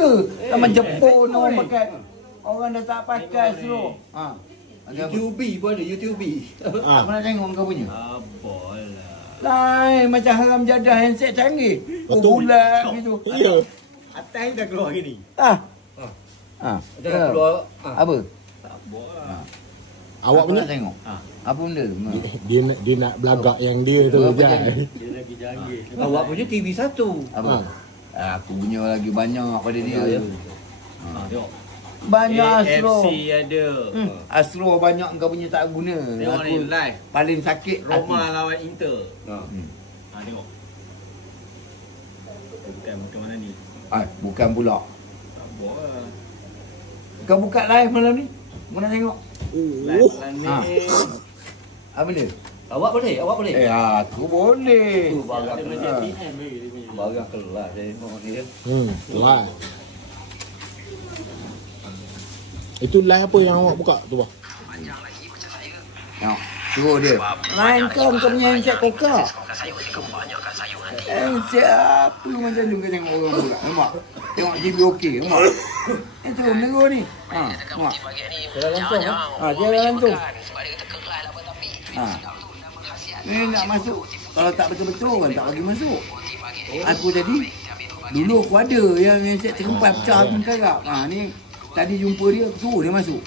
guna. Sama Jepun orang pakai. Orang dah tak pakai slow. Ha. YouTube pun ada, YouTube. Mana tengok kau punya? Apalah. Lain macam haram jadah handset canggih. Bulat gitu. Ya. Atas dah keluar gini. Dah keluar apa? Tak buat. Awak punya tengok. Apa benda? dia nak belagak yang dia tu je. Dia lagi canggih. Awak punya TV 1. Apa? Aku punya lagi banyak pada dia. Tengok. Banyak Astro. AFC ada. Astro banyak kau punya tak guna. Tengok ni live. Paling sakit Roma lawan Inter. hati. Tengok. Bukan mana ni? Bukan pula. Tak buat. Kau buka live malam ni. Mana tengok? Live lah ni. Apa dia? Awak boleh? Aku boleh. Barang kelas. Barang kelas saya tengok ni dia. Lah. Itu live apa yang awak buka tu, Bah? Tengok. Suruh dia. Lain kau punya handset kokak. Handset apa macam tu kau tengok orang buka. Nampak? Tengok TV okey. Nampak? Itu menurut ni. Nampak? Dia langsung Dia langsung. Ni nak masuk. Kalau tak betul-betul orang tak bagi masuk. Aku tadi dulu aku ada yang handset terempat pecah aku karap. Ni tadi jumpa dia, aku suruh dia masuk.